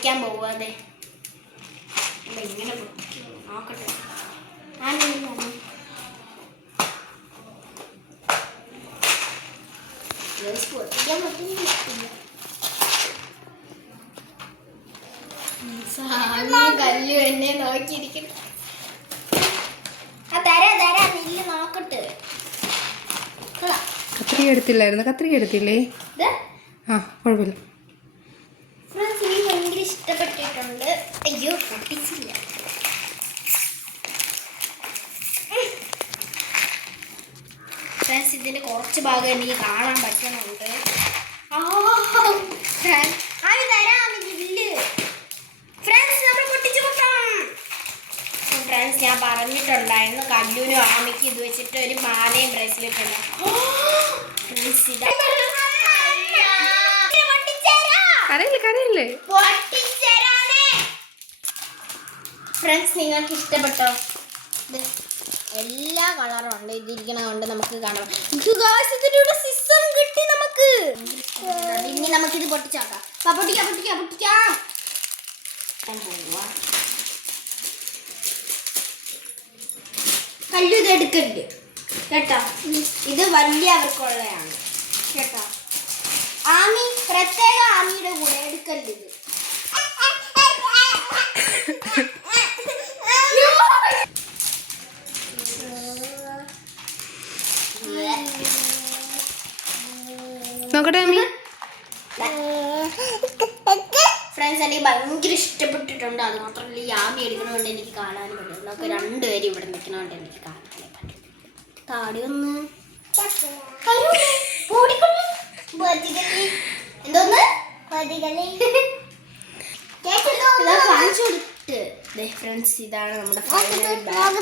പൊട്ടിക്കാൻ പോവാതെ ഇങ്ങനെ നോക്കട്ടെ. പൊട്ടിക്കാൻ പറ്റുന്നില്ല. കല്ലു എന്നെ നോക്കിയിരിക്കുന്നു. തരാ നെല്ല് നോക്കട്ടെ. കത്രിക എടുത്തില്ലായിരുന്നു? കത്രിക എടുത്തില്ലേ? ആ കുഴപ്പമില്ല. ഫ്രണ്ട്സ് എനിക്ക് ഭയങ്കര ഇഷ്ടപ്പെട്ടിട്ടുണ്ട്. അയ്യോ പൊട്ടിച്ചില്ല. ഫ്രണ്ട്സ് ഇതിന്റെ കുറച്ച് ഭാഗം എനിക്ക് കാണാൻ പറ്റുന്നുണ്ട്. ഫ്രണ്ട്സ് ഞാൻ പറഞ്ഞിട്ടുണ്ടായിരുന്നു കല്ലുവിനും ആമിക്ക് ഇത് വെച്ചിട്ട് ഒരു മാലയും ബ്രേസ്ലെറ്റ് ഉണ്ട്. ഫ്രണ്ട്സ് നിങ്ങൾക്ക് ഇഷ്ടപ്പെട്ടോ? എല്ലാ കളറും ഉണ്ട് ഇതിരിക്കണ കൊണ്ട് നമുക്ക് കാണാം. സിസ്റ്റം കിട്ടി നമുക്ക്. ഇനി നമുക്കിത് പൊട്ടിച്ചാക്കാം. പൊട്ടിക്കാം. കല്ലു ഇത് എടുക്കരുത് കേട്ടോ. ഇത് വലിയവർക്കുള്ളതാണ് കേട്ടോ. ആമി പ്രത്യേക ആമിയുടെ കൂടെ എടുക്കരുത്. ഇത് നോക്കട്ടെ ആമി. ഫ്രണ്ട്സ് എനിക്ക് ഭയങ്കര ഇഷ്ടപ്പെട്ടിട്ടുണ്ട്. അത് മാത്രമല്ല ഈ ആമി എടുക്കണോണ്ട് എനിക്ക് കാണാനും പറ്റും. നമുക്ക് രണ്ടുപേരും ഇവിടെ നിൽക്കണോണ്ട് എനിക്ക് കാണാനേ പറ്റും. താടി ഒന്ന് എന്തോന്ന് കാണിച്ചു കൊടുത്ത്. ഫ്രണ്ട്സ് ഇതാണ് നമ്മുടെ ഫൈനൽ ബാഗ്.